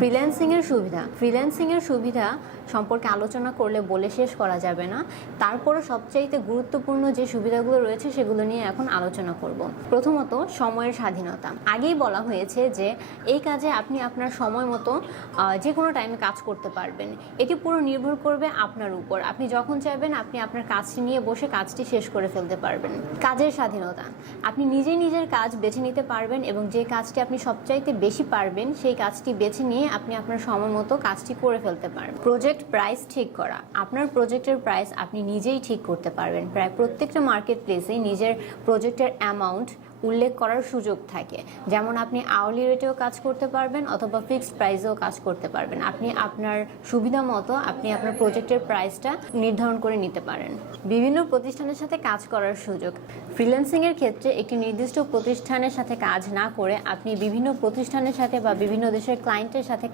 Freelancing এর সুবিধা সম্পর্কে আলোচনা করলে বলে শেষ করা যাবে না। তারপরে সবচাইতে গুরুত্বপূর্ণ যে সুবিধাগুলো রয়েছে সেগুলো নিয়ে এখন আলোচনা করব। প্রথমত, সময়ের স্বাধীনতা। আগেই বলা হয়েছে যে এই কাজে আপনি আপনার সময় মতো যে কোনো টাইমে কাজ করতে পারবেন। এটি পুরো নির্ভর করবে আপনার উপর। আপনি যখন চাইবেন আপনি আপনার কাজটি নিয়ে বসে কাজটি শেষ করে ফেলতে পারবেন। কাজের স্বাধীনতা। আপনি নিজেই নিজের কাজ বেছে নিতে পারবেন এবং যে কাজটি আপনি সবচাইতে বেশি পারবেন সেই কাজটি বেছে নিয়ে আপনি আপনার সময় মতো কাজটি করে ফেলতে পারবেন। প্রজেক্ট প্রাইস ঠিক করা। আপনার প্রজেক্টের প্রাইস আপনি নিজেই ঠিক করতে পারবেন। প্রায় প্রত্যেকটা মার্কেট প্লেসে নিজের প্রজেক্টের অ্যামাউন্ট উল্লেখ করার সুযোগ থাকে। যেমন আপনি আওয়ারলি রেটেও কাজ করতে পারবেন অথবা ফিক্সড প্রাইসেও কাজ করতে পারবেন। আপনি আপনার সুবিধা মতো আপনি আপনার প্রজেক্টের প্রাইসটা নির্ধারণ করে নিতে পারেন। বিভিন্ন প্রতিষ্ঠানের সাথে কাজ করার সুযোগ। ফ্রিল্যান্সিংয়ের ক্ষেত্রে একটি নির্দিষ্ট প্রতিষ্ঠানের সাথে কাজ না করে আপনি বিভিন্ন প্রতিষ্ঠানের সাথে বা বিভিন্ন দেশের ক্লায়েন্টের সাথে